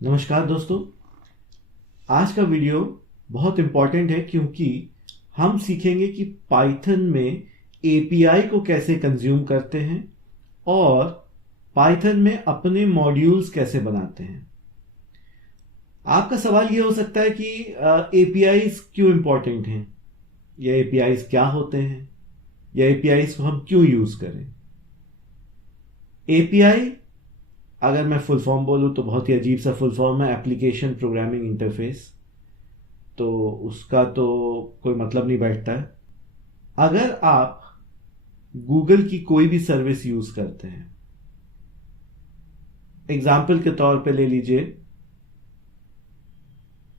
नमस्कार दोस्तों। आज का वीडियो बहुत इम्पॉर्टेंट है क्योंकि हम सीखेंगे कि पाइथन में एपीआई को कैसे कंज्यूम करते हैं और पाइथन में अपने मॉड्यूल्स कैसे बनाते हैं। आपका सवाल ये हो सकता है कि एपीआईज क्यों इम्पॉर्टेंट हैं, या एपीआईज क्या होते हैं, या एपीआईज को हम क्यों यूज करें। एपीआई, अगर मैं फुल फॉर्म बोलूँ तो बहुत ही अजीब सा फुल फॉर्म है, एप्लीकेशन प्रोग्रामिंग इंटरफेस। तो उसका तो कोई मतलब नहीं बैठता है। अगर आप गूगल की कोई भी सर्विस यूज करते हैं, एग्जाम्पल के तौर पे ले लीजिए,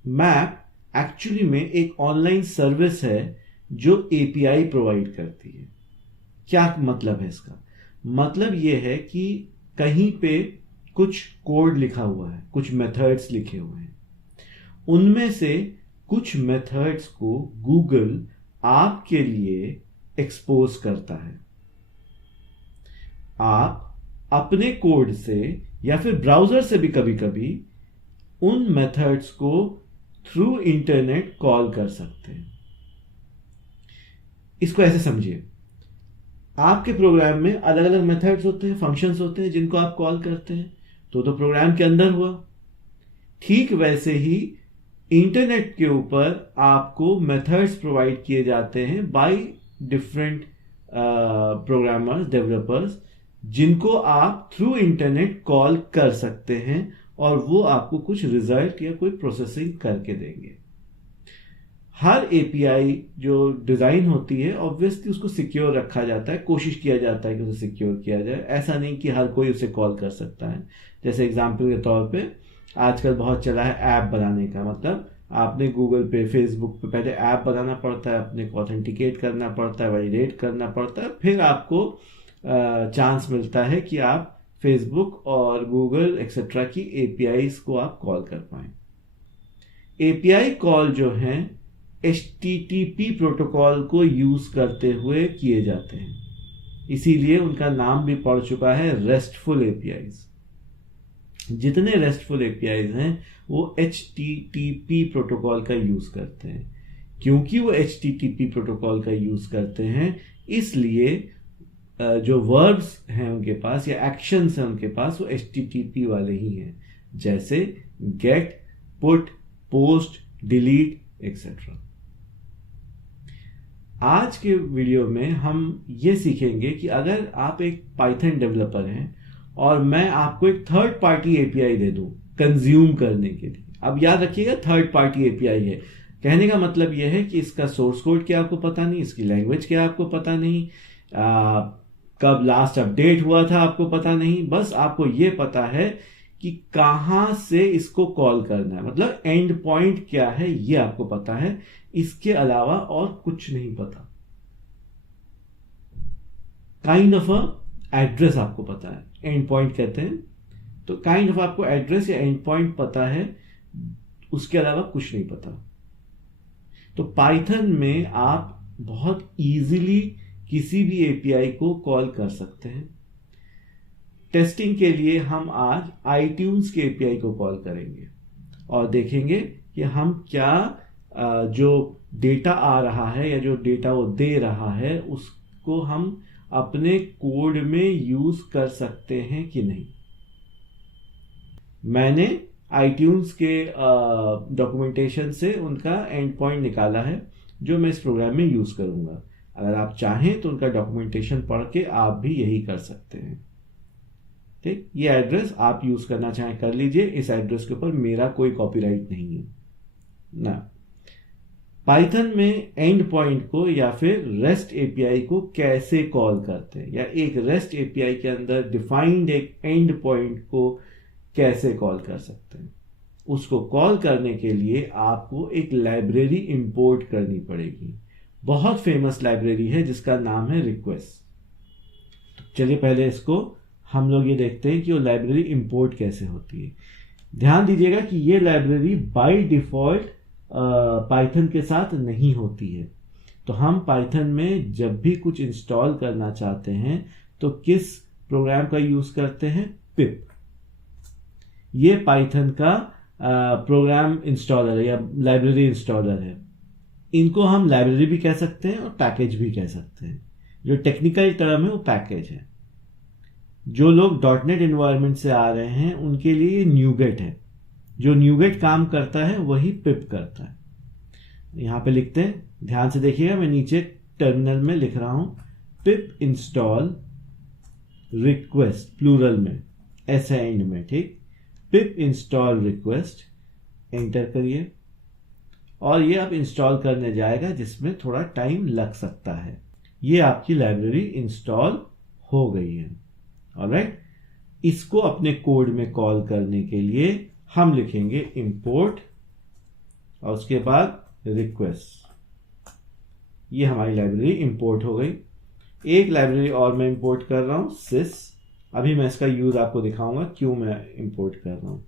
मैप एक्चुअली में एक ऑनलाइन सर्विस है जो एपीआई प्रोवाइड करती है। क्या मतलब है इसका? मतलब यह है कि कहीं पे कुछ कोड लिखा हुआ है, कुछ मेथड्स लिखे हुए हैं, उनमें से कुछ मेथड्स को गूगल आपके लिए एक्सपोज करता है। आप अपने कोड से या फिर ब्राउजर से भी कभी कभी उन मेथड्स को थ्रू इंटरनेट कॉल कर सकते हैं। इसको ऐसे समझिए, आपके प्रोग्राम में अलग अलग मेथड्स होते हैं, फंक्शंस होते हैं जिनको आप कॉल करते हैं। तो प्रोग्राम के अंदर हुआ। ठीक वैसे ही इंटरनेट के ऊपर आपको मेथड्स प्रोवाइड किए जाते हैं बाय डिफरेंट प्रोग्रामर्स, डेवलपर्स, जिनको आप थ्रू इंटरनेट कॉल कर सकते हैं और वो आपको कुछ रिजल्ट या कोई प्रोसेसिंग करके देंगे। हर एपीआई जो डिजाइन होती है, ऑब्वियसली उसको सिक्योर रखा जाता है, कोशिश किया जाता है कि उसे सिक्योर किया जाए। ऐसा नहीं कि हर कोई उसे कॉल कर सकता है। जैसे एग्जांपल के तौर पे आजकल बहुत चला है ऐप बनाने का। मतलब आपने गूगल पे, फेसबुक पे पहले ऐप बनाना पड़ता है, अपने को ऑथेंटिकेट करना पड़ता है, वैलिडेट करना पड़ता है, फिर आपको चांस मिलता है कि आप फेसबुक और गूगल एक्सेट्रा की एपीआईज को आप कॉल कर पाए। एपीआई कॉल जो हैं HTTP प्रोटोकॉल को यूज करते हुए किए जाते हैं, इसीलिए उनका नाम भी पड़ चुका है रेस्टफुल एपीआईज। जितने रेस्टफुल एपीआईज हैं वो HTTP प्रोटोकॉल का यूज करते हैं। क्योंकि वो HTTP प्रोटोकॉल का यूज करते हैं, इसलिए जो वर्ब्स हैं उनके पास या एक्शंस हैं उनके पास, वो HTTP वाले ही हैं, जैसे get, put, post, delete et cetera. आज के वीडियो में हम ये सीखेंगे कि अगर आप एक पाइथन डेवलपर हैं और मैं आपको एक थर्ड पार्टी एपीआई दे दूं कंज्यूम करने के लिए। अब याद रखिएगा, थर्ड पार्टी एपीआई है। कहने का मतलब यह है कि इसका सोर्स कोड क्या आपको पता नहीं, इसकी लैंग्वेज क्या आपको पता नहीं, कब लास्ट अपडेट हुआ था आपको पता नहीं। बस आपको यह पता है कि कहां से इसको कॉल करना है, मतलब एंड पॉइंट क्या है ये आपको पता है। इसके अलावा और कुछ नहीं पता। काइंड ऑफ अ एड्रेस आपको पता है, एंड पॉइंट कहते हैं। तो काइंड ऑफ आपको एड्रेस या एंड पॉइंट पता है, उसके अलावा कुछ नहीं पता। तो पाइथन में आप बहुत इजीली किसी भी एपीआई को कॉल कर सकते हैं। टेस्टिंग के लिए हम आज iTunes के एपीआई को कॉल करेंगे और देखेंगे कि हम क्या जो डेटा आ रहा है या जो डेटा वो दे रहा है उसको हम अपने कोड में यूज कर सकते हैं कि नहीं। मैंने iTunes के डॉक्यूमेंटेशन से उनका एंड पॉइंट निकाला है जो मैं इस प्रोग्राम में यूज करूंगा। अगर आप चाहें तो उनका डॉक्यूमेंटेशन पढ़ के आप भी यही कर सकते हैं। ठीक, ये एड्रेस आप यूज करना चाहें कर लीजिए। इस एड्रेस के ऊपर मेरा कोई कॉपीराइट नहीं है ना। पाइथन में एंड पॉइंट को या फिर रेस्ट एपीआई को कैसे कॉल करते हैं, या एक रेस्ट एपीआई के अंदर डिफाइंड एक एंड पॉइंट को कैसे कॉल कर सकते हैं, उसको कॉल करने के लिए आपको एक लाइब्रेरी इंपोर्ट करनी पड़ेगी। बहुत फेमस लाइब्रेरी है जिसका नाम है रिक्वेस्ट। चलिए पहले इसको हम लोग ये देखते हैं कि वो लाइब्रेरी इंपोर्ट कैसे होती है। ध्यान दीजिएगा कि ये लाइब्रेरी बाय डिफॉल्ट पाइथन के साथ नहीं होती है। तो हम पाइथन में जब भी कुछ इंस्टॉल करना चाहते हैं तो किस प्रोग्राम का यूज करते हैं? पिप। ये पाइथन का प्रोग्राम इंस्टॉलर है या लाइब्रेरी इंस्टॉलर है। इनको हम लाइब्रेरी भी कह सकते हैं और पैकेज भी कह सकते हैं। जो टेक्निकल टर्म है वो पैकेज है। जो लोग डॉटनेट एनवायरनमेंट से आ रहे हैं उनके लिए ये न्यूगेट है। जो न्यूगेट काम करता है वही पिप करता है। यहां पे लिखते हैं, ध्यान से देखिएगा, मैं नीचे टर्मिनल में लिख रहा हूं पिप इंस्टॉल रिक्वेस्ट, प्लूरल में, एस एंड में, ठीक। पिप इंस्टॉल रिक्वेस्ट, एंटर करिए और ये अब इंस्टॉल करने जाएगा, जिसमें थोड़ा टाइम लग सकता है। ये आपकी लाइब्रेरी इंस्टॉल हो गई है। ऑलराइट, इसको अपने कोड में कॉल करने के लिए हम लिखेंगे इंपोर्ट और उसके बाद रिक्वेस्ट। ये हमारी लाइब्रेरी इंपोर्ट हो गई। एक लाइब्रेरी और मैं इंपोर्ट कर रहा हूं, सिस। अभी मैं इसका यूज आपको दिखाऊंगा क्यों मैं इंपोर्ट कर रहा हूं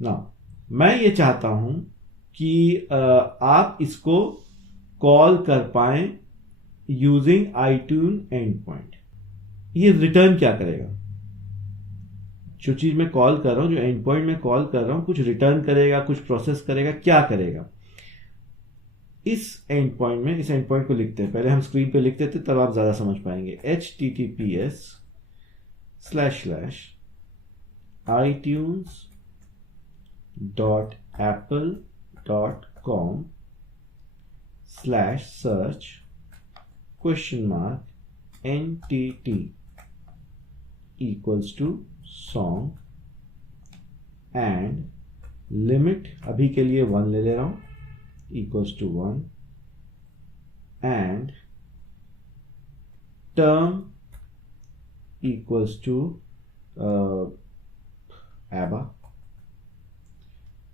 ना। मैं ये चाहता हूं कि आप इसको कॉल कर पाए यूजिंग iTunes एंड पॉइंट। ये रिटर्न क्या करेगा? जो चीज मैं कॉल कर रहा हूं, जो एंड पॉइंट में कॉल कर रहा हूं, कुछ रिटर्न करेगा, कुछ प्रोसेस करेगा, क्या करेगा? इस एंड पॉइंट में, इस एंड पॉइंट को लिखते हैं, पहले हम स्क्रीन पे लिखते थे तब आप ज्यादा समझ पाएंगे। https://itunes.apple.com/search?NTT equals to song and limit, अभी के लिए 1 ले रहा हूं, equals to 1 and term equals to ABBA।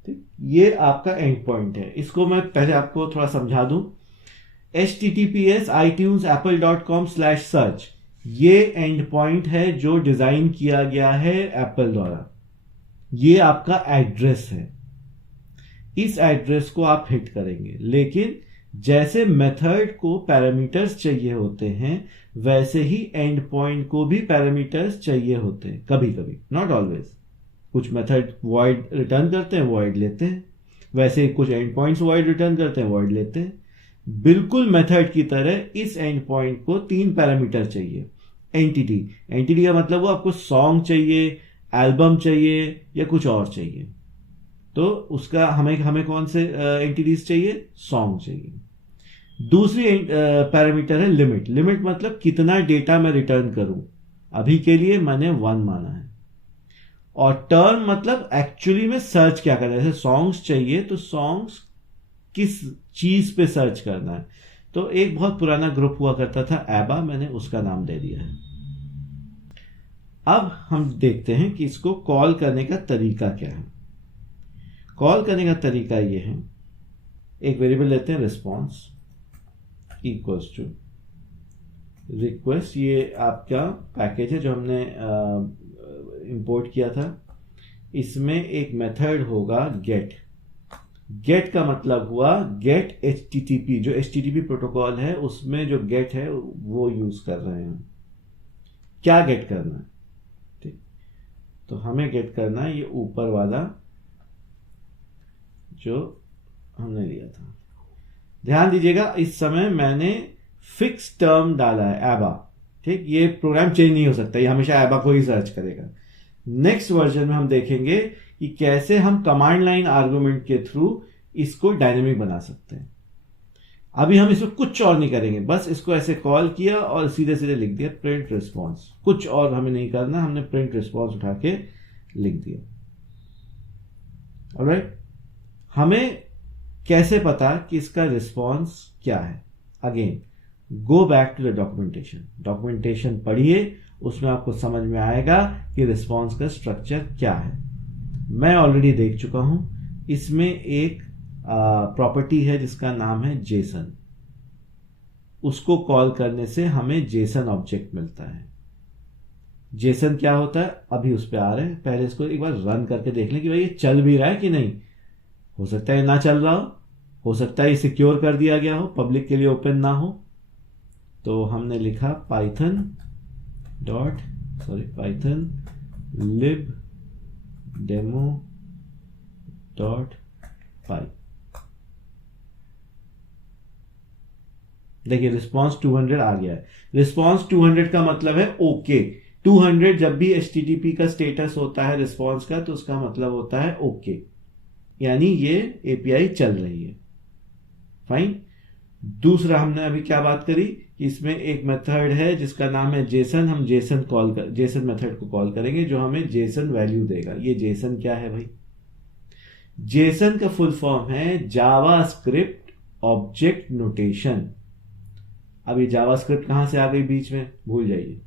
ठीक, ये आपका एंड पॉइंट है। इसको मैं पहले आपको थोड़ा समझा दूं। https://itunes.apple.com/search ये एंड पॉइंट है जो डिजाइन किया गया है एप्पल द्वारा। ये आपका एड्रेस है। इस एड्रेस को आप हिट करेंगे, लेकिन जैसे मेथड को पैरामीटर्स चाहिए होते हैं वैसे ही एंड पॉइंट को भी पैरामीटर्स चाहिए होते हैं। कभी कभी, नॉट ऑलवेज। कुछ मेथड वॉइड रिटर्न करते हैं, वॉइड लेते हैं। वैसे कुछ एंड पॉइंट्स वॉइड रिटर्न करते हैं, वॉइड लेते हैं। बिल्कुल मेथड की तरह इस एंड पॉइंट को 3 पैरामीटर चाहिए। एंटिटी का मतलब वो आपको सॉन्ग चाहिए, एल्बम चाहिए या कुछ और चाहिए। तो उसका हमें कौन से एंटिटीज चाहिए? सॉन्ग चाहिए। दूसरी पैरामीटर है लिमिट। लिमिट मतलब कितना डेटा मैं रिटर्न करूं। अभी के लिए मैंने 1 माना है। और टर्म मतलब एक्चुअली में सर्च क्या करना है। जैसे सॉन्ग्स चाहिए तो सॉन्ग्स किस चीज पे सर्च करना है। तो एक बहुत पुराना ग्रुप हुआ करता था एबा, मैंने उसका नाम दे दिया है। अब हम देखते हैं कि इसको कॉल करने का तरीका क्या है। कॉल करने का तरीका ये है, एक वेरिएबल लेते हैं रिस्पॉन्स इक्वल्स टू रिक्वेस्ट। ये आपका पैकेज है जो हमने इंपोर्ट किया था। इसमें एक मेथड होगा गेट। गेट का मतलब हुआ गेट HTTP। जो HTTP प्रोटोकॉल है उसमें जो गेट है वो यूज कर रहे हैं। क्या गेट करना है? ठीक, तो हमें गेट करना है ये ऊपर वाला जो हमने लिया था। ध्यान दीजिएगा, इस समय मैंने फिक्स टर्म डाला है एबा। ठीक, ये प्रोग्राम चेंज नहीं हो सकता, ये हमेशा एबा को ही सर्च करेगा। नेक्स्ट वर्जन में हम देखेंगे कि कैसे हम कमांड लाइन आर्गुमेंट के थ्रू इसको डायनेमिक बना सकते हैं। अभी हम इसमें कुछ और नहीं करेंगे, बस इसको ऐसे कॉल किया और सीधे सीधे लिख दिया प्रिंट रिस्पॉन्स। कुछ और हमें नहीं करना, हमने प्रिंट रिस्पॉन्स उठा के लिख दिया। ऑलराइट, हमें कैसे पता कि इसका रिस्पॉन्स क्या है? Again go back to the documentation. Documentation पढ़िए, उसमें आपको समझ में आएगा कि रिस्पॉन्स का स्ट्रक्चर क्या है। मैं ऑलरेडी देख चुका हूं। इसमें एक प्रॉपर्टी है जिसका नाम है जेसन। उसको कॉल करने से हमें जेसन ऑब्जेक्ट मिलता है। जेसन क्या होता है अभी उस पर आ रहे हैं। पहले इसको एक बार रन करके देख लें कि भाई ये चल भी रहा है कि नहीं। हो सकता है ना चल रहा हो सकता है ये सिक्योर कर दिया गया हो, पब्लिक के लिए ओपन ना हो। तो हमने लिखा पाइथन lib डेमो डॉट पाई। देखिए रिस्पॉन्स 200 आ गया है। रिस्पॉन्स 200 का मतलब है ओके। 200 जब भी HTTP का स्टेटस होता है रिस्पॉन्स का, तो उसका मतलब होता है ओके, यानी ये API चल रही है। फाइन। दूसरा हमने अभी क्या बात करी कि इसमें एक मेथड है जिसका नाम है जेसन। हम जेसन मेथड को कॉल करेंगे जो हमें जेसन वैल्यू देगा। ये जेसन क्या है भाई? जेसन का फुल फॉर्म है जावास्क्रिप्ट ऑब्जेक्ट नोटेशन। अब ये जावास्क्रिप्ट कहां से आ गई बीच में, भूल जाइए,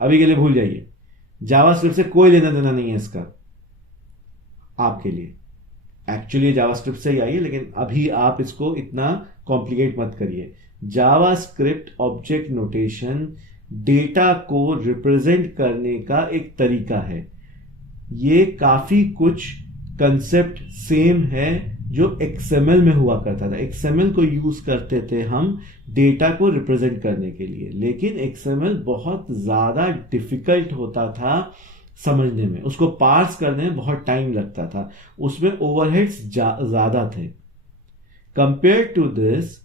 अभी के लिए भूल जाइए। जावास्क्रिप्ट से कोई लेना देना नहीं है इसका आपके लिए। एक्चुअली जावास्क्रिप्ट से ही आई है, लेकिन अभी आप इसको इतना कॉम्प्लिकेट मत करिए। जावास्क्रिप्ट ऑब्जेक्ट नोटेशन डेटा को रिप्रेजेंट करने का एक तरीका है। ये काफी कुछ कंसेप्ट सेम है जो XML में हुआ करता था। XML को यूज करते थे हम डेटा को रिप्रेजेंट करने के लिए, लेकिन XML बहुत ज्यादा डिफिकल्ट होता था समझने में, उसको पार्स करने में बहुत टाइम लगता था, उसमें ओवरहेड्स ज्यादा थे। Compare to this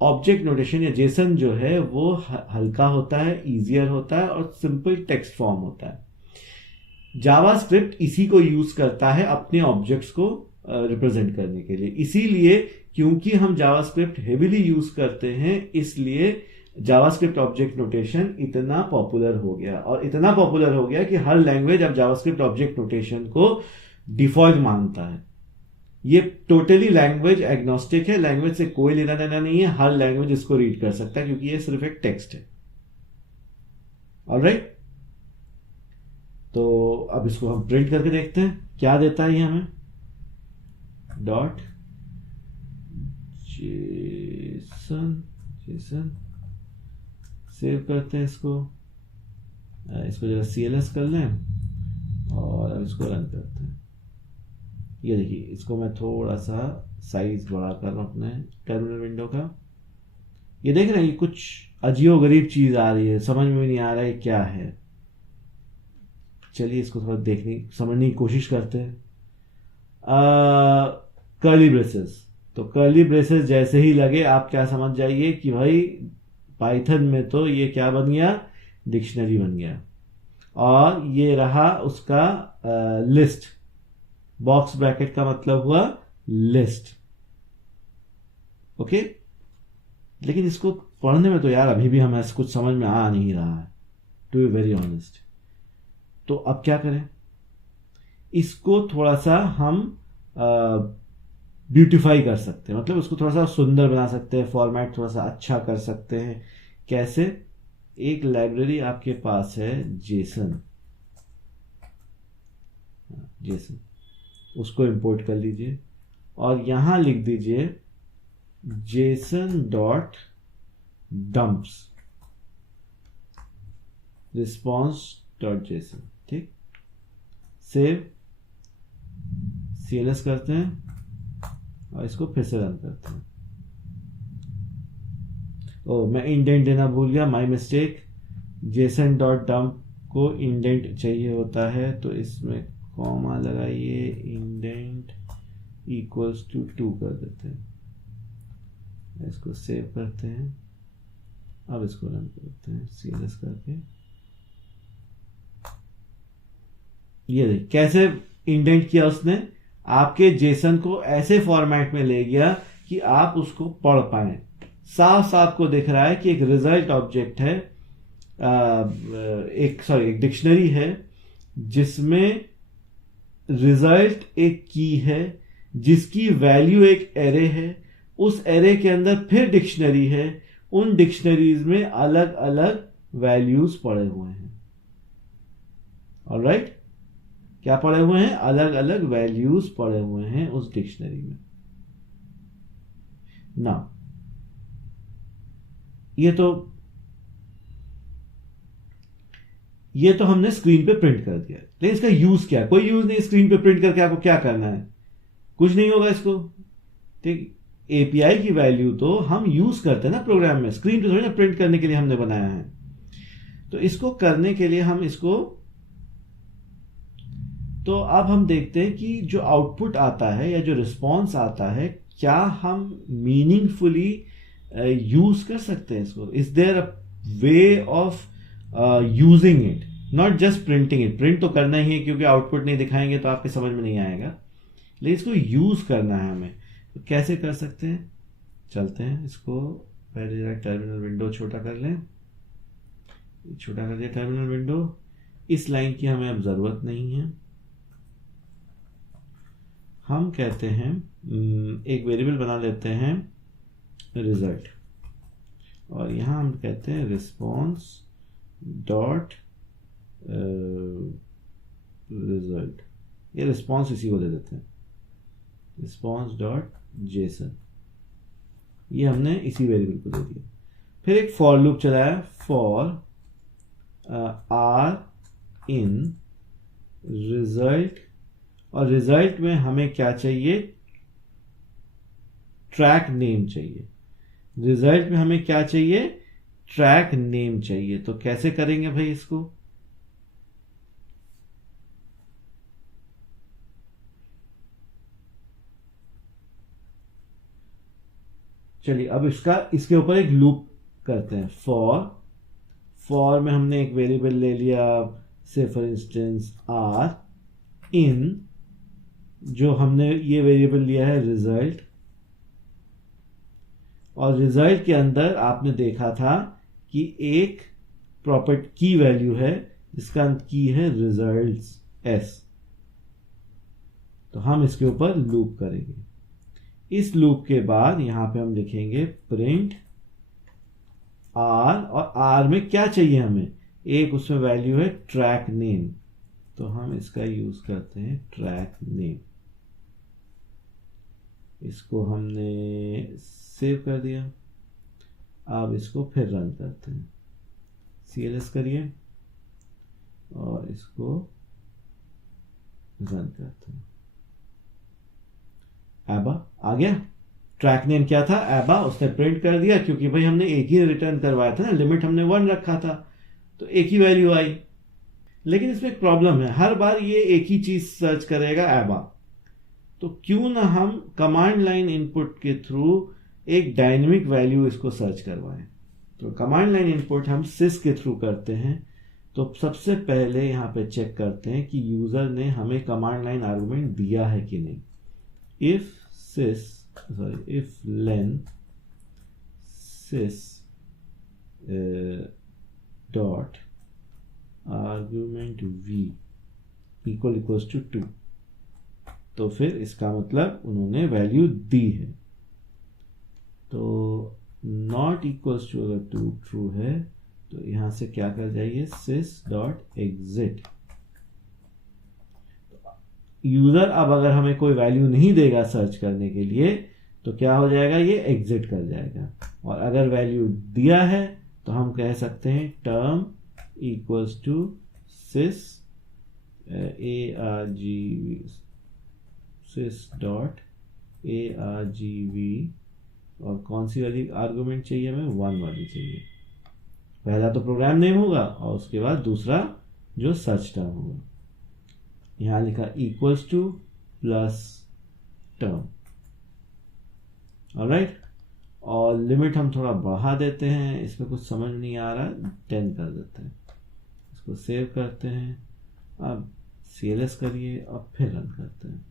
object notation या जेसन जो है वो हल्का होता है, इजियर होता है और सिंपल टेक्स्ट फॉर्म होता है। जावास्क्रिप्ट इसी को यूज करता है अपने ऑब्जेक्ट्स को रिप्रेजेंट करने के लिए। इसीलिए क्योंकि हम जावास्क्रिप्ट हेवीली यूज करते हैं, इसलिए जावास्क्रिप्ट ऑब्जेक्ट नोटेशन इतना पॉपुलर हो गया। और इतना पॉपुलर हो गया कि हर लैंग्वेज अब जावास्क्रिप्ट ऑब्जेक्ट नोटेशन को डिफॉल्ट मानता है। ये टोटली लैंग्वेज एग्नोस्टिक है, लैंग्वेज से कोई लेना देना नहीं है, हर लैंग्वेज इसको रीड कर सकता है क्योंकि ये सिर्फ एक टेक्स्ट है। ऑलराइट, तो अब इसको हम प्रिंट करके देखते हैं क्या देता है ये हमें। डॉट जेसन जेसन सेव करते हैं इसको जरा CLS कर लें और अब इसको रन करते हैं। ये देखिए, इसको मैं थोड़ा सा साइज बढ़ा कर अपने टर्मिनल विंडो का। ये देख रहे हैं, ये कुछ अजीब गरीब चीज आ रही है, समझ में नहीं आ रहा है क्या है। चलिए इसको थोड़ा समझने की कोशिश करते हैं। कर्ली ब्रेसेस, तो कर्ली ब्रेसेस जैसे ही लगे आप क्या समझ जाइए कि भाई पाइथन में तो ये क्या बन गया, डिक्शनरी बन गया। और ये रहा उसका लिस्ट, बॉक्स ब्रैकेट का मतलब हुआ लिस्ट। ओके, लेकिन इसको पढ़ने में तो यार अभी भी हमें कुछ समझ में आ नहीं रहा है, टू बी वेरी ऑनेस्ट। तो अब क्या करें, इसको थोड़ा सा हम ब्यूटिफाई कर सकते हैं, मतलब उसको थोड़ा सा सुंदर बना सकते हैं, फॉर्मेट थोड़ा सा अच्छा कर सकते हैं। कैसे? एक लाइब्रेरी आपके पास है जेसन, उसको इंपोर्ट कर लीजिए और यहां लिख दीजिए Jason dot dumps response dot Jason. ठीक, सेव, CLS करते हैं और इसको फिर से रन करते हैं। मैं इंडेंट देना भूल गया, my mistake. JSON dot dump को इंडेंट चाहिए होता है, तो इसमें कॉमा लगाइए, इंडेंट इक्वल्स टू 2 कर देते हैं। इसको सेव करते हैं, अब इसको रन करते हैं CLS करके। ये देख कैसे इंडेंट किया उसने, आपके जेसन को ऐसे फॉर्मेट में ले गया कि आप उसको पढ़ पाए। साफ साफ को दिख रहा है कि एक रिजल्ट ऑब्जेक्ट है, एक डिक्शनरी है जिसमें रिजल्ट एक की है जिसकी वैल्यू एक एरे है, उस एरे के अंदर फिर डिक्शनरी है, उन डिक्शनरीज में अलग अलग वैल्यूज पड़े हुए हैं। ऑलराइट, क्या पड़े हुए हैं? अलग अलग वैल्यूज पड़े हुए हैं उस डिक्शनरी में। ना ये तो हमने स्क्रीन पे प्रिंट कर दिया, लेकिन इसका यूज क्या? कोई यूज नहीं। स्क्रीन पे प्रिंट करके आपको क्या करना है? कुछ नहीं होगा इसको। ठीक, API की वैल्यू तो हम यूज करते हैं ना प्रोग्राम में, स्क्रीन पे थोड़ी ना प्रिंट करने के लिए हमने बनाया है। तो इसको करने के लिए हम इसको तो अब हम देखते हैं कि जो आउटपुट आता है या जो रिस्पॉन्स आता है, क्या हम मीनिंगफुली यूज कर सकते हैं इसको? Is there a way of using it, not just printing it? Print तो करना ही है क्योंकि आउटपुट नहीं दिखाएंगे तो आपके समझ में नहीं आएगा, लेकिन इसको यूज करना है हमें। तो कैसे कर सकते हैं? चलते हैं, इसको पहले जरा टर्मिनल विंडो छोटा कर लें। छोटा कर दिया टर्मिनल विंडो। इस लाइन की हमें अब जरूरत नहीं है। हम कहते हैं एक वेरिएबल बना लेते हैं रिजल्ट, और यहां हम कहते हैं रिस्पॉन्स डॉट रिजल्ट। ये रिस्पॉन्स इसी को दे देते हैं, रिस्पॉन्स डॉट जेसन। ये हमने इसी वेरिएबल को दे दिया। फिर एक फॉर लूप चलाया, फॉर आर इन रिजल्ट, और रिजल्ट में हमें क्या चाहिए? ट्रैक नेम चाहिए। रिजल्ट में हमें क्या चाहिए? ट्रैक नेम चाहिए। तो कैसे करेंगे भाई इसको? चलिए अब इसके ऊपर एक लूप करते हैं। फॉर में हमने एक वेरिएबल ले लिया, से फॉर इंस्टेंस आर इन, जो हमने ये वेरिएबल लिया है रिजल्ट, और रिजल्ट के अंदर आपने देखा था कि एक प्रॉपर्टी की वैल्यू है जिसका की है रिजल्ट्स एस। तो हम इसके ऊपर लूप करेंगे। इस लूप के बाद यहां पे हम लिखेंगे प्रिंट आर, और आर में क्या चाहिए हमें? एक उसमें वैल्यू है ट्रैक नेम, तो हम इसका यूज करते हैं ट्रैक नेम। इसको हमने सेव कर दिया। अब इसको फिर रन करते हैं। CLS करिए और इसको रन करते हैं। एबा आ गया। ट्रैक नेम क्या था? एबा। उसने प्रिंट कर दिया क्योंकि भाई हमने एक ही रिटर्न करवाया था ना, लिमिट हमने 1 रखा था, तो एक ही वैल्यू आई। लेकिन इसमें एक प्रॉब्लम है, हर बार ये एक ही चीज सर्च करेगा एबा। तो क्यों ना हम कमांड लाइन इनपुट के थ्रू एक डायनेमिक वैल्यू इसको सर्च करवाएं। तो कमांड लाइन इनपुट हम sys के थ्रू करते हैं। तो सबसे पहले यहां पे चेक करते हैं कि यूजर ने हमें कमांड लाइन आर्गुमेंट दिया है कि नहीं। if len sys dot argument v equals to 2, तो फिर इसका मतलब उन्होंने वैल्यू दी है। तो नॉट इक्वल्स टू अगर ट्रू है तो यहां से क्या कर जाइए, sys डॉट एग्जिट। यूजर अब अगर हमें कोई वैल्यू नहीं देगा सर्च करने के लिए तो क्या हो जाएगा, ये एग्जिट कर जाएगा। और अगर वैल्यू दिया है तो हम कह सकते हैं term equals to sys argv, sys dot argv, और कौन सी वाली आर्गुमेंट चाहिए हमें? 1 वाली चाहिए। पहला तो प्रोग्राम नेम होगा और उसके बाद दूसरा जो सर्च टर्म होगा। यहां लिखा equals two plus term. Alright, और लिमिट हम थोड़ा बढ़ा देते हैं, इसमें कुछ समझ नहीं आ रहा, 10 कर देते हैं। इसको सेव करते हैं। अब CLS करिए और फिर रन करते हैं।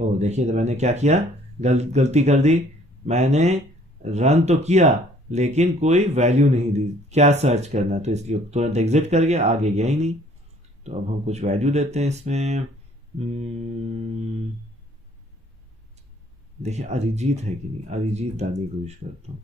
ओ देखिए, तो मैंने क्या किया, गलती कर दी। मैंने रन तो किया लेकिन कोई वैल्यू नहीं दी। क्या सर्च करना, तो इसलिए तुरंत एग्जिट कर गया, आगे गया ही नहीं। तो अब हम कुछ वैल्यू देते हैं इसमें। देखिए अरिजीत है कि नहीं, अरिजीत डालने की कोशिश करता हूं।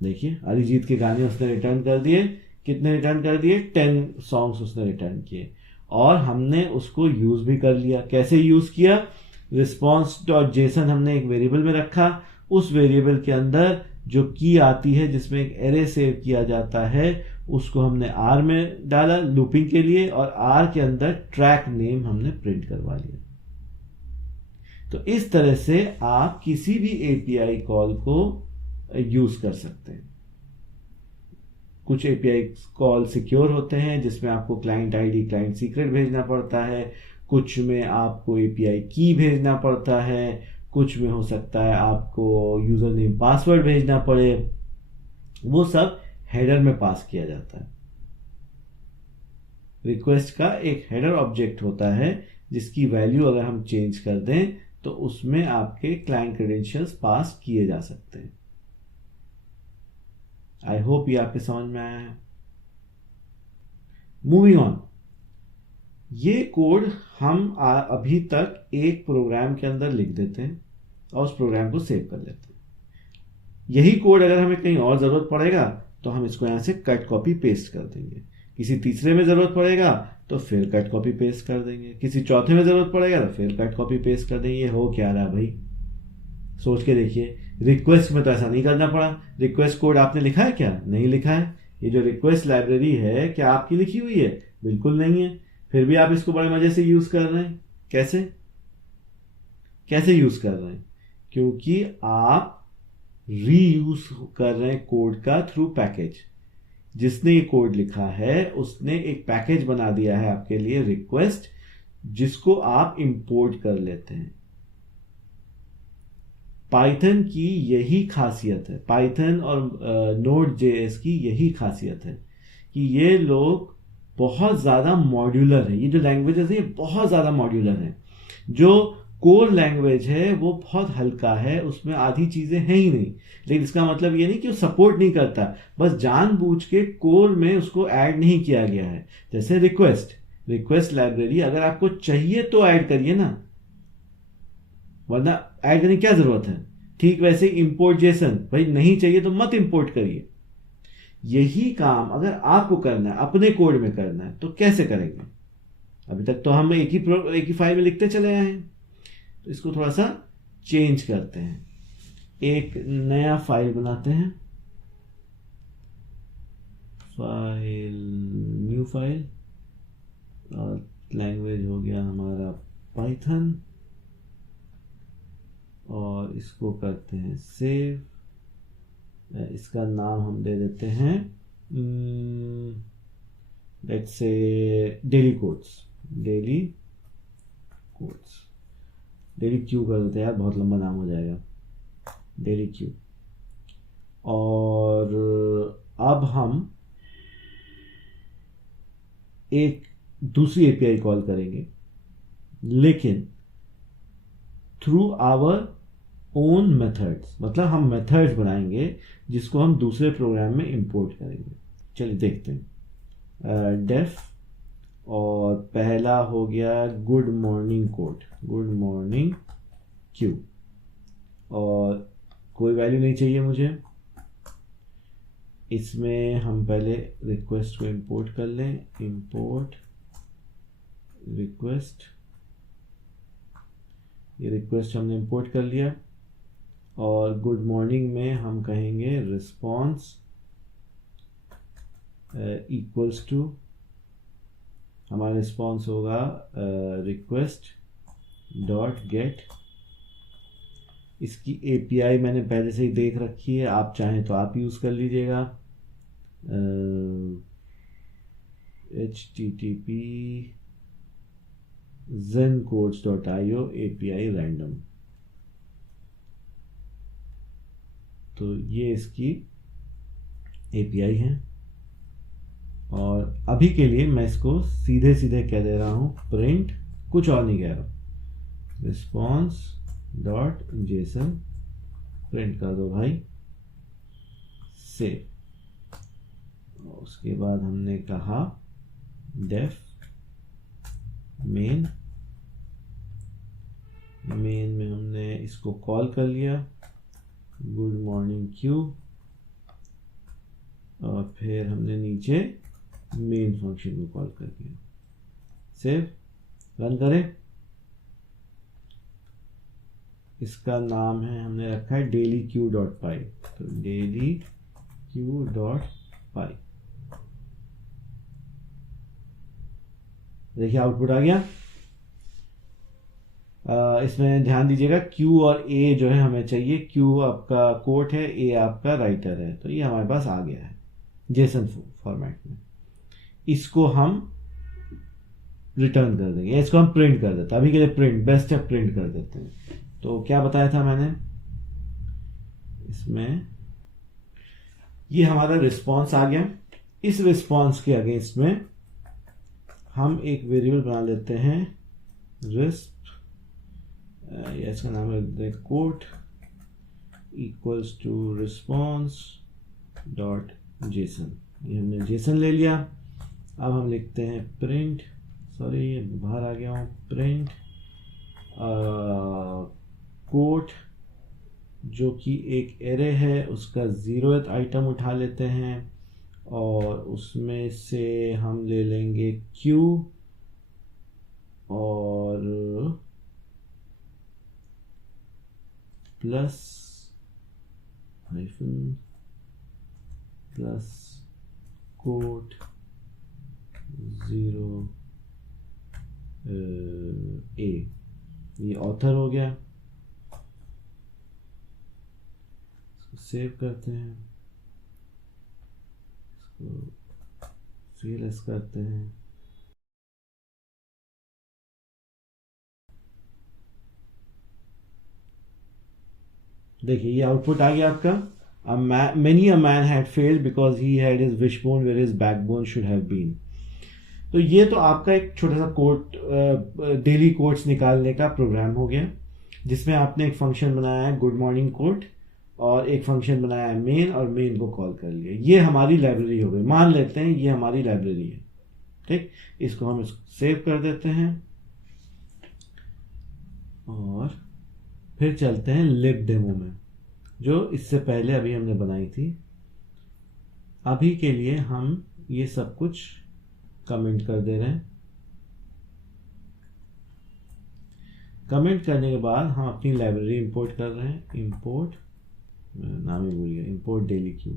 देखिए अरिजीत के गाने उसने रिटर्न कर दिए। कितने रिटर्न कर दिए? 10 सॉन्ग्स उसने रिटर्न किए, और हमने उसको यूज भी कर लिया। कैसे यूज किया? रिस्पॉन्स डॉट जेसन हमने एक वेरिएबल में रखा। उस वेरिएबल के अंदर जो की आती है जिसमें एक एरे सेव किया जाता है, उसको हमने आर में डाला लूपिंग के लिए, और आर के अंदर ट्रैक नेम हमने प्रिंट करवा लिया। तो इस तरह से आप किसी भी एपीआई कॉल को यूज कर सकते हैं। कुछ एपीआई कॉल सिक्योर होते हैं जिसमें आपको क्लाइंट आईडी, क्लाइंट सीक्रेट भेजना पड़ता है, कुछ में आपको एपीआई की भेजना पड़ता है, कुछ में हो सकता है आपको यूजर नेम पासवर्ड भेजना पड़े। वो सब हेडर में पास किया जाता है। रिक्वेस्ट का एक हेडर ऑब्जेक्ट होता है जिसकी वैल्यू अगर हम चेंज कर दें तो उसमें आपके क्लाइंट क्रेडेंशियल्स पास किए जा सकते हैं। आई होप ये आपके समझ में आया है। मूविंग ऑन, ये कोड हम अभी तक एक प्रोग्राम के अंदर लिख देते हैं और उस प्रोग्राम को सेव कर लेते हैं। यही कोड अगर हमें कहीं और जरूरत पड़ेगा तो हम इसको यहां से कट कॉपी पेस्ट कर देंगे। किसी तीसरे में जरूरत पड़ेगा तो फिर कट कॉपी पेस्ट कर देंगे, किसी चौथे में जरूरत पड़ेगा तो फिर कट कॉपी पेस्ट कर देंगे। ये हो क्या रहा भाई, सोच के देखिए। रिक्वेस्ट में तो ऐसा नहीं करना पड़ा। रिक्वेस्ट कोड आपने लिखा है क्या? नहीं लिखा है। ये जो रिक्वेस्ट लाइब्रेरी है क्या आपकी लिखी हुई है? बिल्कुल नहीं है। फिर भी आप इसको बड़े मजे से यूज कर रहे हैं। कैसे कैसे यूज कर रहे हैं? क्योंकि आप रीयूज कर रहे हैं कोड का थ्रू पैकेज। जिसने ये कोड लिखा है उसने एक पैकेज बना दिया है आपके लिए, रिक्वेस्ट, जिसको आप इंपोर्ट कर लेते हैं। पाइथन की यही खासियत है, पाइथन और नोड जेएस की यही खासियत है कि ये लोग बहुत ज़्यादा मॉड्यूलर है। ये जो लैंग्वेजेस है ये बहुत ज़्यादा मॉड्यूलर है। जो कोर लैंग्वेज है वो बहुत हल्का है, उसमें आधी चीज़ें हैं ही नहीं। लेकिन इसका मतलब ये नहीं कि वो सपोर्ट नहीं करता, बस जानबूझ के कोर में उसको ऐड नहीं किया गया है। जैसे रिक्वेस्ट लाइब्रेरी अगर आपको चाहिए तो ऐड करिए ना, वरना ऐड करने की क्या जरूरत है। ठीक वैसे इंपोर्ट जेसन, भाई नहीं चाहिए तो मत इंपोर्ट करिए। यही काम अगर आपको करना है, अपने कोड में करना है, तो कैसे करेंगे? अभी तक तो हम एक ही फाइल में लिखते चले आए हैं। तो इसको थोड़ा सा चेंज करते हैं, एक नया फाइल बनाते हैं। फाइल, न्यू फाइल, और लैंग्वेज हो गया हमारा पाइथन, और इसको करते हैं सेव। इसका नाम हम दे देते हैं लेट्स से डेली क्यू कर देते हैं यार, बहुत लंबा नाम हो जाएगा, डेली क्यू। और अब हम एक दूसरी एपीआई कॉल करेंगे, लेकिन थ्रू आवर ओन मेथड्स। मतलब हम मेथड्स बनाएंगे जिसको हम दूसरे प्रोग्राम में इंपोर्ट करेंगे। चलिए देखते हैं। डेफ, और पहला हो गया good morning code, good morning Q, और कोई वैल्यू नहीं चाहिए मुझे। इसमें हम पहले रिक्वेस्ट को इंपोर्ट कर लें, इंपोर्ट रिक्वेस्ट। ये रिक्वेस्ट हमने इंपोर्ट कर लिया, और गुड मॉर्निंग में हम कहेंगे रिस्पॉन्स इक्वल्स टू, हमारा रिस्पॉन्स होगा रिक्वेस्ट डॉट गेट। इसकी एपीआई मैंने पहले से ही देख रखी है, आप चाहें तो आप यूज़ कर लीजिएगा। http zencodes.io API random। तो ये इसकी एपीआई है, और अभी के लिए मैं इसको सीधे सीधे कह दे रहा हूँ प्रिंट, कुछ और नहीं कह रहा हूँ, रिस्पॉन्स डॉट जेसन प्रिंट कर दो भाई, सेव। उसके बाद हमने कहा डेफ मेन में हमने इसको कॉल कर लिया गुड मॉर्निंग क्यू, और फिर हमने नीचे मेन फंक्शन को कॉल कर दिया, सेव, रन करें। इसका नाम है, हमने रखा है डेली क्यू डॉट पाई, तो डेली क्यू डॉट पाई। देखिए आउटपुट आ गया। इसमें ध्यान दीजिएगा Q और A जो है हमें चाहिए, Q आपका कोट है, A आपका राइटर है, तो ये हमारे पास आ गया है। जेसन फॉर्मेट में, इसको हम रिटर्न कर देंगे, इसको हम प्रिंट कर देते हैं। अभी के लिए प्रिंट बेस्ट है, प्रिंट कर देते हैं। तो क्या बताया था मैंने इसमें, ये हमारा रिस्पॉन्स आ गया। इस रिस्पॉन्स के अगेंस्ट में हम एक वेरिएबल बना लेते हैं रिस्प, इसका नाम है quote equals to response dot JSON. ये हमने जेसन ले लिया। अब हम लिखते हैं प्रिंट, सॉरी ये बाहर आ गया हूँ, प्रिंट कोट जो कि एक एरे है उसका 0th आइटम उठा लेते हैं और उसमें से हम ले लेंगे क्यू और प्लस हाइफन प्लस कोट 0 ए, ये ऑथर हो गया। इसको सेव करते हैं, इसको सीएलएस करते हैं। देखिए ये आउटपुट आ गया आपका। Many a man had failed because he had his wishbone where his backbone should have been। तो ये तो आपका एक छोटा सा कोट, डेली कोट्स निकालने का प्रोग्राम हो गया, जिसमें आपने एक फंक्शन बनाया है गुड मॉर्निंग कोट और एक फंक्शन बनाया है मेन, और मेन को कॉल कर लिया। ये हमारी लाइब्रेरी हो गई, मान लेते हैं ये हमारी लाइब्रेरी है। ठीक, इसको हम सेव कर देते हैं और फिर चलते हैं लिब डेमो में, जो इससे पहले अभी हमने बनाई थी। अभी के लिए हम ये सब कुछ कमेंट कर दे रहे हैं। कमेंट करने के बाद हम अपनी लाइब्रेरी इंपोर्ट कर रहे हैं। इंपोर्ट, नाम ही भूल गया, इंपोर्ट डेली क्यू।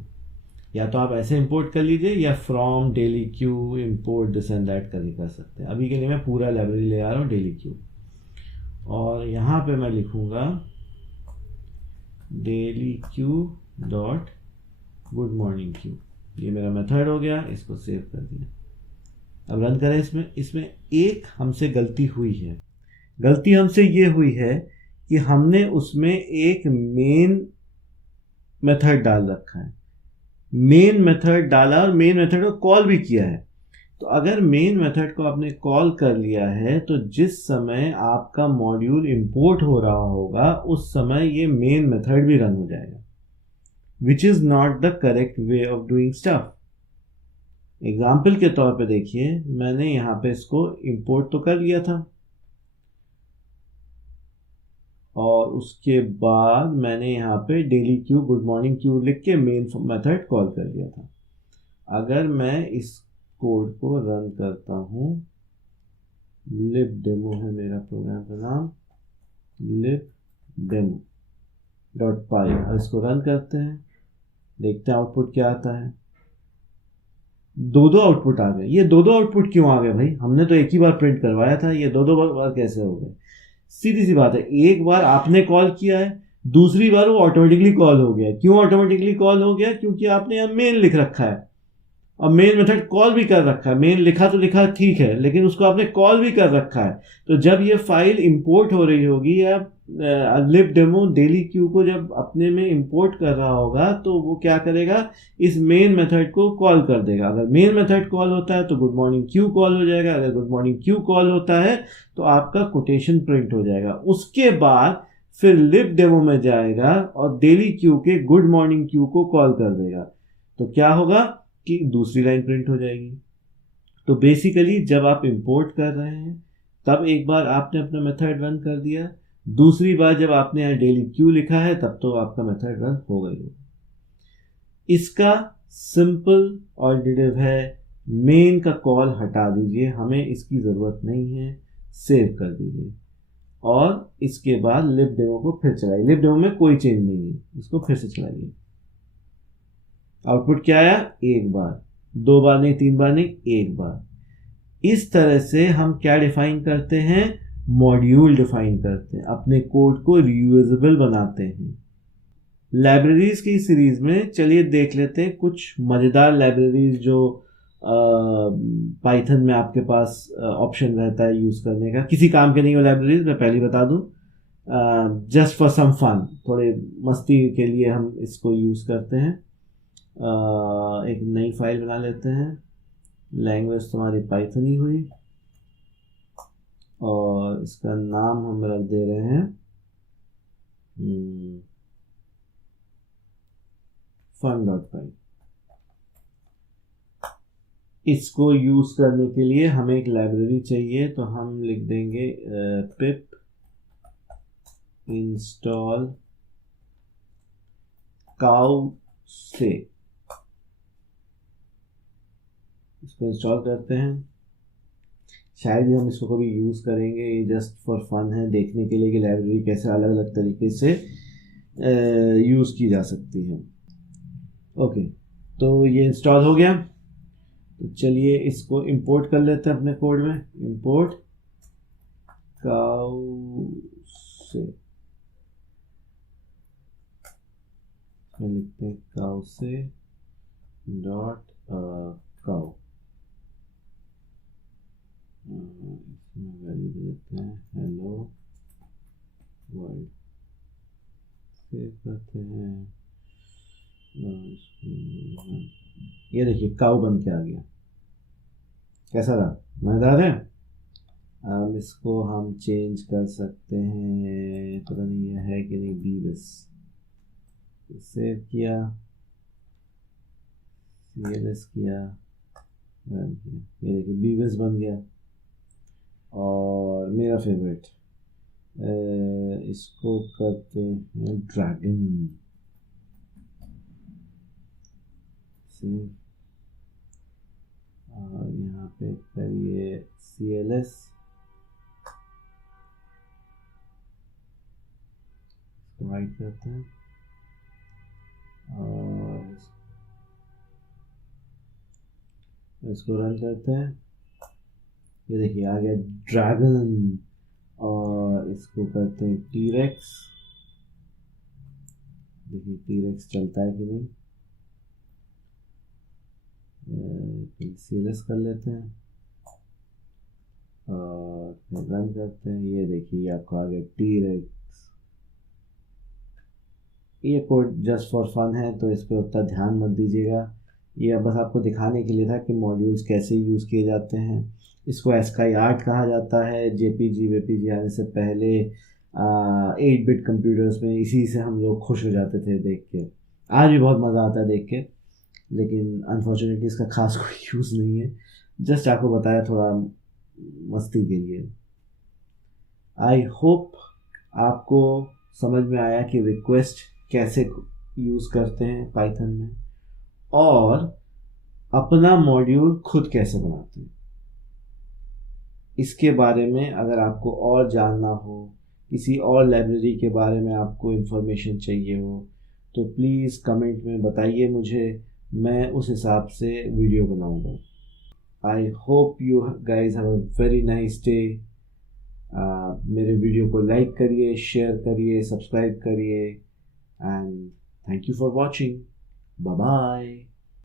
या तो आप ऐसे इंपोर्ट कर लीजिए या from daily Q import this and that करके कर सकते हैं। अभी के लिए मैं पूरा लाइब्रेरी ले आ रहा हूँ डेली क्यू, और यहाँ पे मैं लिखूंगा daily Q dot good morning Q. ये मेरा मेथड हो गया, इसको सेव कर दिया। अब रन करें। इसमें एक हमसे गलती हुई है। गलती हमसे ये हुई है कि हमने उसमें एक मेन मेथड डाल रखा है। मेन मेथड डाला और मेन मेथड को कॉल भी किया है। तो अगर मेन मेथड को आपने कॉल कर लिया है तो जिस समय आपका मॉड्यूल इंपोर्ट हो रहा होगा उस समय ये मेन मेथड भी रन हो जाएगा, which is not the correct way of doing stuff. Example के तौर पे देखिए, मैंने यहाँ पे इसको इंपोर्ट तो कर लिया था और उसके बाद मैंने यहाँ पे daily Q good morning Q लिख के मेन मेथड कॉल कर लिया था। अगर मैं इस कोड को रन करता हूँ, लिब डेमो है मेरा प्रोग्राम का नाम, लिब डेमो डॉट पाई। अब इसको रन करते हैं, देखते हैं आउटपुट क्या आता है। दो आउटपुट आ गए। ये दो आउटपुट क्यों आ गए भाई? हमने तो एक ही बार प्रिंट करवाया था, ये दो बार कैसे हो गए? सीधी सी बात है, एक बार आपने कॉल किया है, दूसरी बार वो ऑटोमेटिकली कॉल हो गया। क्यों ऑटोमेटिकली कॉल हो गया? क्योंकि आपने यहाँ मेन लिख रखा है और मेन मेथड कॉल भी कर रखा है। मेन लिखा तो लिखा ठीक है, लेकिन उसको आपने कॉल भी कर रखा है। तो जब ये फाइल इंपोर्ट हो रही होगी या लिब डेमो डेली क्यू को जब अपने में इंपोर्ट कर रहा होगा तो वो क्या करेगा, इस मेन मेथड को कॉल कर देगा। अगर मेन मेथड कॉल होता है तो गुड मॉर्निंग क्यू कॉल हो जाएगा। अगर गुड मॉर्निंग क्यू कॉल होता है तो आपका कोटेशन प्रिंट हो जाएगा। उसके बाद फिर लिब डेमो में जाएगा और डेली क्यू के गुड मॉर्निंग क्यू को कॉल कर देगा। तो क्या होगा कि दूसरी लाइन प्रिंट हो जाएगी। तो बेसिकली जब आप इंपोर्ट कर रहे हैं तब एक बार आपने अपना मेथड रन कर दिया, दूसरी बार जब आपने यहाँ डेली क्यू लिखा है तब तो आपका मेथड रन हो गई होगा। इसका सिंपल ऑल्टरनेटिव है, मेन का कॉल हटा दीजिए, हमें इसकी ज़रूरत नहीं है, सेव कर दीजिए और इसके बाद लिब डेमो को फिर चलाइए। लिब डेमो में कोई चेंज नहीं है, इसको फिर से चलाइए। आउटपुट क्या आया? एक बार, दो बार नहीं, तीन बार नहीं, एक बार। इस तरह से हम क्या डिफाइन करते हैं? मॉड्यूल डिफाइन करते हैं, अपने कोड को रीयूजेबल बनाते हैं। लाइब्रेरीज की सीरीज में चलिए देख लेते हैं कुछ मज़ेदार लाइब्रेरीज जो पाइथन में आपके पास ऑप्शन रहता है यूज़ करने का। किसी काम के नहीं हो लाइब्रेरीज, मैं पहले ही बता दूं, जस्ट फॉर सम फन, थोड़े मस्ती के लिए हम इसको यूज़ करते हैं। एक नई फाइल बना लेते हैं, लैंग्वेज तुम्हारी पाइथन ही हुई, और इसका नाम हम रख दे रहे हैं fun.py। इसको यूज़ करने के लिए हमें एक लाइब्रेरी चाहिए, तो हम लिख देंगे पिप इंस्टॉल काउ से। इसको इंस्टॉल करते हैं। शायद ही हम इसको कभी यूज़ करेंगे, ये जस्ट फॉर फन है, देखने के लिए कि लाइब्रेरी कैसे अलग अलग तरीके से यूज़ की जा सकती है। ओके, तो ये इंस्टॉल हो गया। तो चलिए इसको इंपोर्ट कर लेते हैं अपने कोड में। इंपोर्ट काउ से लिखते हैं काउ से डॉट काउ। इसमें वैल्यू दे देते हैं हेलो वर्ल्ड। सेव करते हैं। ये देखिए काउ बन के आ गया। कैसा रहा, मजेदार है। अब इसको हम चेंज कर सकते हैं, पता नहीं ये है कि नहीं, बीविस। सेव किया, CLS किया, रन किया, ये देखिए बीविस बन गया। और मेरा फेवरेट, इसको करते हैं ड्रैगन। सेव, और यहाँ पे करिए CLS, इसको हाइड करते हैं, और इसको रन करते हैं। ये देखिए आ गया ड्रैगन। और इसको करते हैं टीरेक्स। देखिए टीरेक्स चलता है कि नहीं। CLS कर लेते हैं और फिर रन करते हैं। ये देखिए आपको आ गया टीरेक्स। ये कोड जस्ट फॉर फन है, तो इस पर उतना ध्यान मत दीजिएगा। ये बस आपको दिखाने के लिए था कि मॉड्यूल्स कैसे यूज़ किए जाते हैं। इसको एस्काई आर्ट कहा जाता है। JPG वेपीजी आने से पहले 8-बिट कंप्यूटर्स में इसी से हम लोग खुश हो जाते थे देख के। आज भी बहुत मज़ा आता है देख के, लेकिन अनफॉर्चुनेटली इसका खास कोई यूज़ नहीं है। जस्ट आपको बताया थोड़ा मस्ती के लिए। आई होप आपको समझ में आया कि रिक्वेस्ट कैसे यूज़ करते हैं पाइथन में, और अपना मॉड्यूल खुद कैसे बनाते हैं। इसके बारे में अगर आपको और जानना हो, किसी और लाइब्रेरी के बारे में आपको इन्फॉर्मेशन चाहिए हो, तो प्लीज़ कमेंट में बताइए मुझे, मैं उस हिसाब से वीडियो बनाऊंगा। I hope you guys have a very nice day. मेरे वीडियो को लाइक करिए, शेयर करिए, सब्सक्राइब करिए, and thank you for watching. Bye bye.